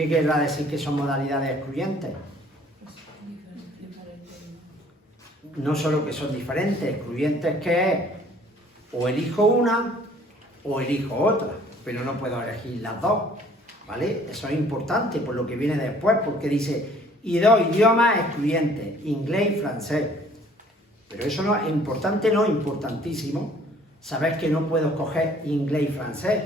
¿Qué querrá decir que son modalidades excluyentes? No solo que son diferentes, excluyentes que es o elijo una o elijo otra, pero no puedo elegir las dos, ¿vale? Eso es importante por lo que viene después, porque dice, y dos idiomas excluyentes, inglés y francés. Pero eso no es importante, no, importantísimo. Sabes que no puedo escoger inglés y francés.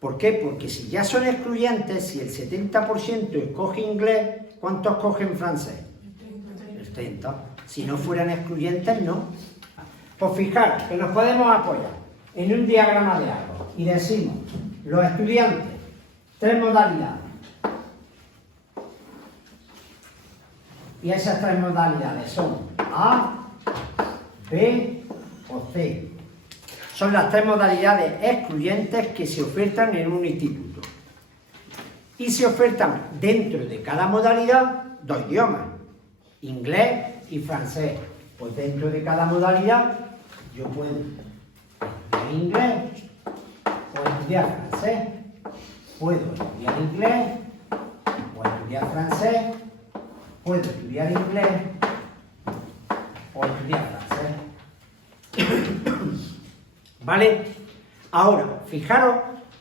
¿Por qué? Porque si ya son excluyentes, si el 70% escoge inglés, ¿cuánto escogen francés? El 30%. Si no fueran excluyentes, no. Pues fijaros que nos podemos apoyar en un diagrama de algo y decimos, los estudiantes, 3 modalidades. Y esas 3 modalidades son A, B o C. Son las 3 modalidades excluyentes que se ofertan en un instituto. Y se ofertan dentro de cada modalidad 2 idiomas, inglés y francés. Pues dentro de cada modalidad yo puedo estudiar inglés o estudiar francés. Puedo estudiar inglés o estudiar francés. Puedo estudiar inglés o estudiar francés. ¿Vale? Ahora, fijaros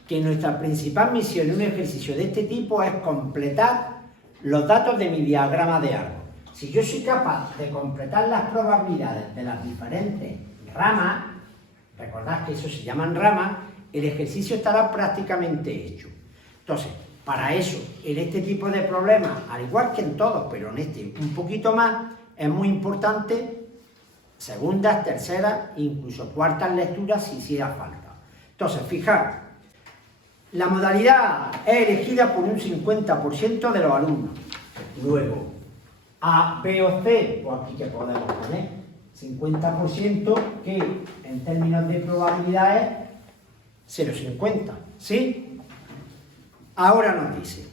que nuestra principal misión en un ejercicio de este tipo es completar los datos de mi diagrama de árbol. Si yo soy capaz de completar las probabilidades de las diferentes ramas, recordad que eso se llaman ramas, el ejercicio estará prácticamente hecho. Entonces, para eso, en este tipo de problemas, al igual que en todos, pero en este un poquito más, es muy importante segundas, terceras, incluso cuartas lecturas si hiciera falta. Entonces, fijaros, la modalidad es elegida por un 50% de los alumnos. Luego, A, B o C, pues aquí que podemos poner 50%, que en términos de probabilidad es 0,50, ¿sí? Ahora nos dice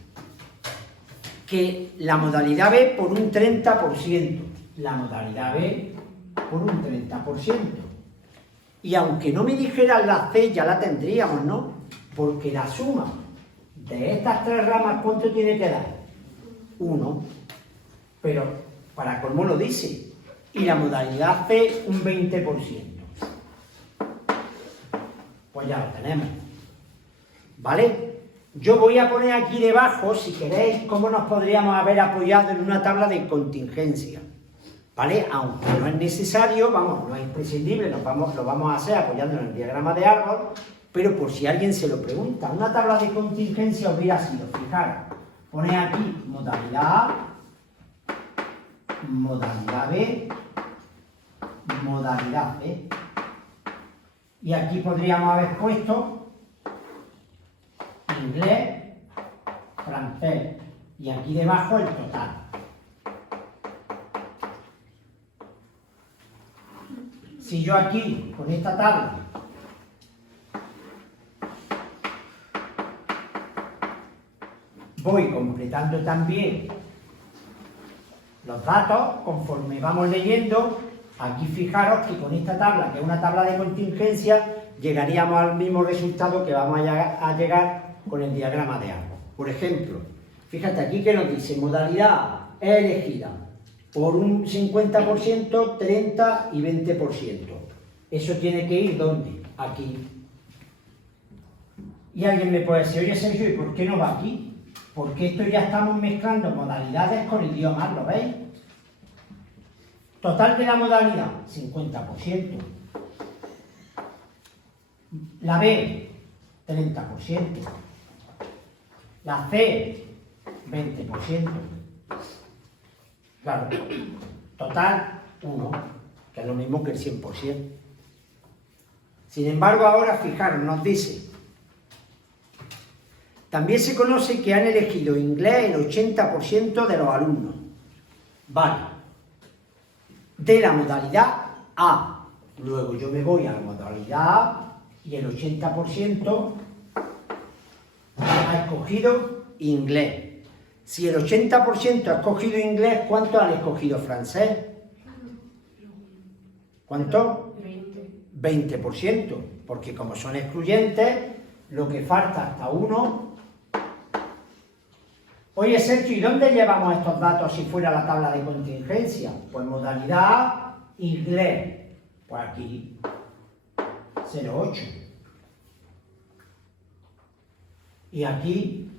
que la modalidad B por un 30%, la modalidad B por un 30%. Y aunque no me dijeran la C, ya la tendríamos, ¿no? Porque la suma de estas 3 ramas, ¿cuánto tiene que dar? 1. Pero para colmo lo dice. Y la modalidad C, un 20%. Pues ya lo tenemos. ¿Vale? Yo voy a poner aquí debajo, si queréis, cómo nos podríamos haber apoyado en una tabla de contingencia. ¿Vale? Aunque no es necesario, vamos, no es imprescindible, lo vamos a hacer apoyando en el diagrama de árbol, pero por si alguien se lo pregunta, una tabla de contingencia hubiera sido, fijaros, poner aquí modalidad A, modalidad B, modalidad C. Y aquí podríamos haber puesto inglés, francés, y aquí debajo el total. Si yo aquí, con esta tabla, voy completando también los datos, conforme vamos leyendo, aquí fijaros que con esta tabla, que es una tabla de contingencia, llegaríamos al mismo resultado que vamos a llegar con el diagrama de árbol. Por ejemplo, fíjate aquí que nos dice, modalidad es elegida por un 50%, 30 y 20%. Eso tiene que ir, ¿dónde? Aquí. Y alguien me puede decir, oye Sergio, ¿y por qué no va aquí? Porque esto ya estamos mezclando modalidades con idiomas, ¿lo veis? Total de la modalidad, 50%. La B, 30%. La C, 20%. Claro, total 1, que es lo mismo que el 100%. Sin embargo, ahora fijaros, nos dice, también se conoce que han elegido inglés el 80% de los alumnos. Vale, de la modalidad A. Luego yo me voy a la modalidad A y el 80% ha escogido inglés. Si el 80% ha escogido inglés, ¿cuánto han escogido francés? ¿Cuánto? 20%, porque como son excluyentes, lo que falta hasta 1, Oye, Sergio, ¿y dónde llevamos estos datos si fuera la tabla de contingencia? Pues modalidad A, inglés. Pues aquí, 0,8. Y aquí,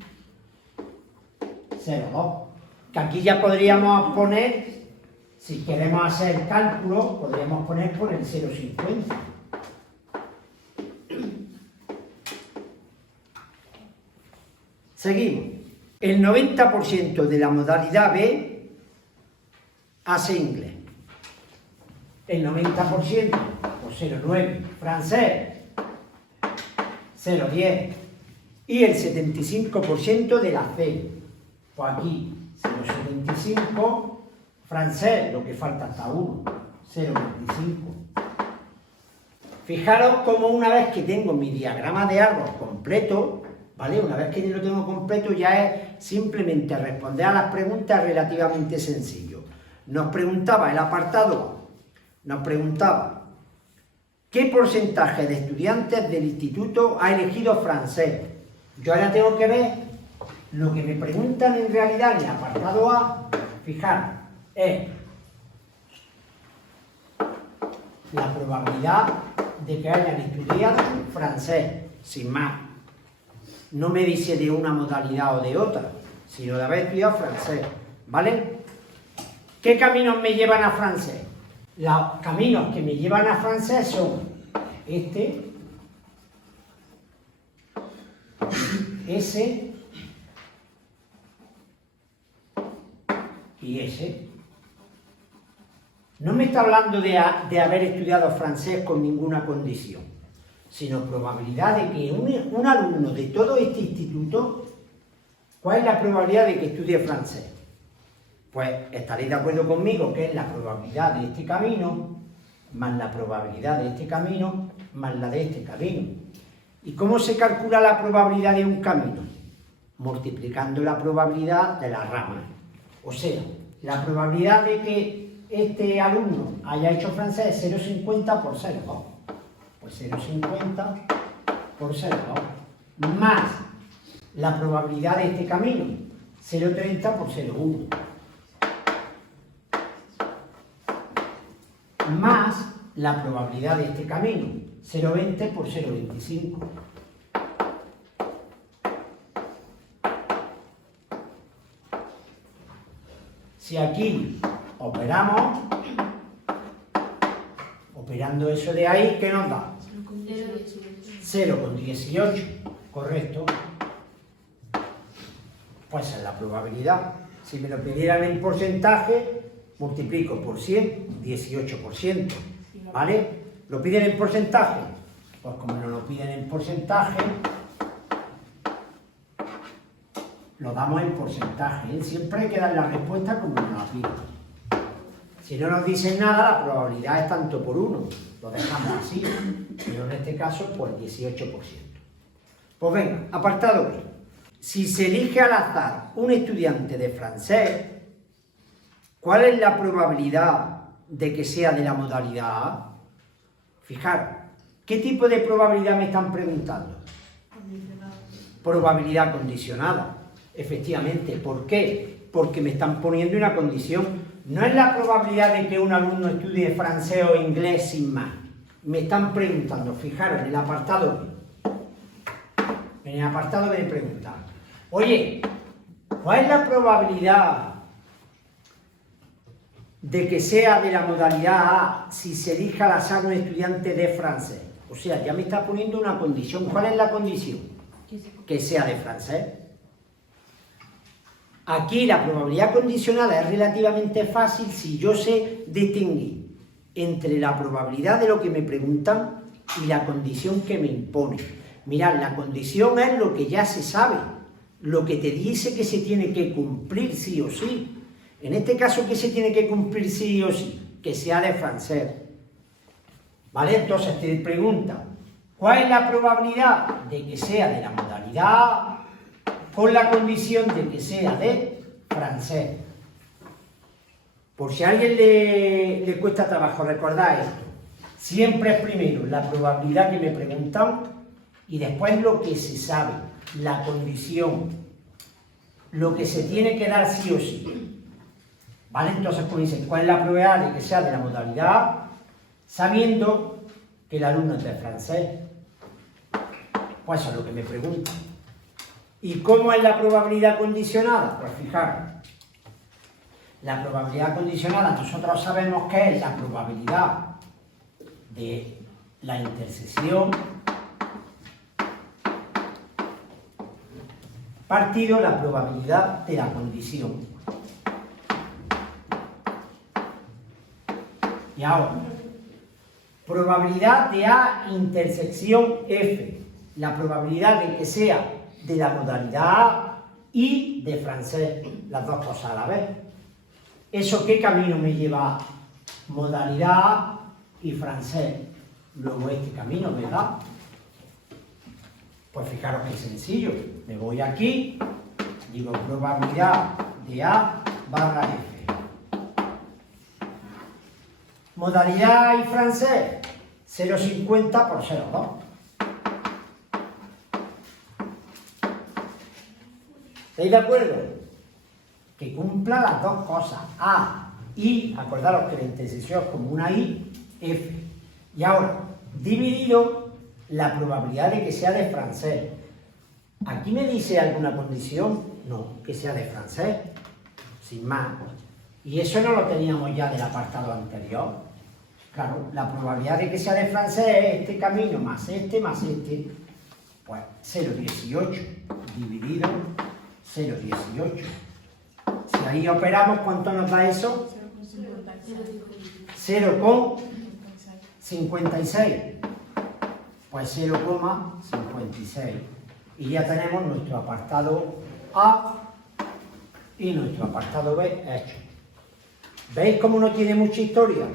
0,2. Que aquí ya podríamos poner, si queremos hacer el cálculo, podríamos poner por el 0,50. Seguimos. El 90% de la modalidad B hace inglés. El 90%, pues 0,9. Francés, 0,10. Y el 75% de la C. Pues aquí, 0,75. Francés, lo que falta hasta 1, 0,25. Fijaros cómo una vez que tengo mi diagrama de árbol completo, ¿vale? Una vez que lo tengo completo ya es simplemente responder a las preguntas relativamente sencillo. Nos preguntaba el apartado A, nos preguntaba ¿qué porcentaje de estudiantes del instituto ha elegido francés? Yo ahora tengo que ver lo que me preguntan en realidad en el apartado A, fijaros, es la probabilidad de que hayan estudiado francés, sin más. No me dice de una modalidad o de otra, sino de haber estudiado francés, ¿vale? ¿Qué caminos me llevan a francés? Los caminos que me llevan a francés son este, ese y ese. No me está hablando de haber estudiado francés con ninguna condición, sino probabilidad de que un alumno de todo este instituto, ¿cuál es la probabilidad de que estudie francés? Pues estaréis de acuerdo conmigo que es la probabilidad de este camino, más la probabilidad de este camino, más la de este camino. ¿Y cómo se calcula la probabilidad de un camino? Multiplicando la probabilidad de las ramas. O sea, la probabilidad de que este alumno haya hecho francés es 0,50 por 0,2. Pues 0,50 por 0,2. Más la probabilidad de este camino, 0,30 por 0,1. Más la probabilidad de este camino, 0,20 por 0,25. Si aquí operamos, operando eso de ahí, ¿qué nos da? 0,18, correcto. Pues es la probabilidad. Si me lo pidieran en porcentaje, multiplico por 100, 18%, ¿vale? ¿Lo piden en porcentaje? Pues como no lo piden en porcentaje, lo damos en porcentaje, ¿eh? Siempre hay que dar la respuesta como nos la piden. Si no nos dicen nada, la probabilidad es tanto por 1, lo dejamos así, pero en este caso, pues 18%. Pues venga, apartado B. Si se elige al azar un estudiante de francés, ¿cuál es la probabilidad de que sea de la modalidad A? Fijaros, ¿qué tipo de probabilidad me están preguntando? Condicionada. Probabilidad condicionada, efectivamente. ¿Por qué? Porque me están poniendo una condición. No es la probabilidad de que un alumno estudie francés o inglés sin más. Me están preguntando, fijaros, en el apartado B. En el apartado B me preguntan, oye, ¿cuál es la probabilidad de que sea de la modalidad A si se elija al azar un estudiante de francés? O sea, ya me está poniendo una condición. ¿Cuál es la condición? Que sea de francés. Aquí la probabilidad condicionada es relativamente fácil si yo sé distinguir entre la probabilidad de lo que me preguntan y la condición que me impone. Mirad, la condición es lo que ya se sabe, lo que te dice que se tiene que cumplir sí o sí. En este caso, ¿qué se tiene que cumplir sí o sí? Que sea de francés. ¿Vale? Entonces te pregunta, ¿cuál es la probabilidad de que sea de la modalidad A con la condición de que sea de francés? Por si a alguien le cuesta trabajo recordar esto, siempre es primero la probabilidad que me preguntan y después lo que se sabe, la condición. lo que se tiene que dar sí o sí. ¿Vale? Entonces, pues dicen, ¿cuál es la probabilidad de que sea de la modalidad A? Sabiendo que el alumno es de francés. Pues eso es lo que me preguntan. ¿Y cómo es la probabilidad condicionada? Pues fijaros, la probabilidad condicionada nosotros sabemos que es la probabilidad de la intersección partido la probabilidad de la condición. Y ahora, probabilidad de A intersección F, la probabilidad de que sea de la modalidad A y de francés, las dos cosas a la vez. ¿Eso qué camino me lleva? Modalidad A y francés. Luego este camino, ¿verdad? Pues fijaros que sencillo. Me voy aquí, digo probabilidad de A barra F. Modalidad A y francés, 0,50 por 0,2. ¿Estáis de acuerdo? Que cumpla las dos cosas, A y, acordaros que la intersección es como una I, F. Y ahora, dividido la probabilidad de que sea de francés. ¿Aquí me dice alguna condición? No, que sea de francés, sin más. Y eso no lo teníamos ya del apartado anterior. Claro, la probabilidad de que sea de francés es este camino más este, pues 0,18 dividido 0,18. Si ahí operamos, ¿cuánto nos da eso? 0,56. Pues 0,56. Y ya tenemos nuestro apartado A y nuestro apartado B hecho. ¿Veis cómo no tiene mucha historia?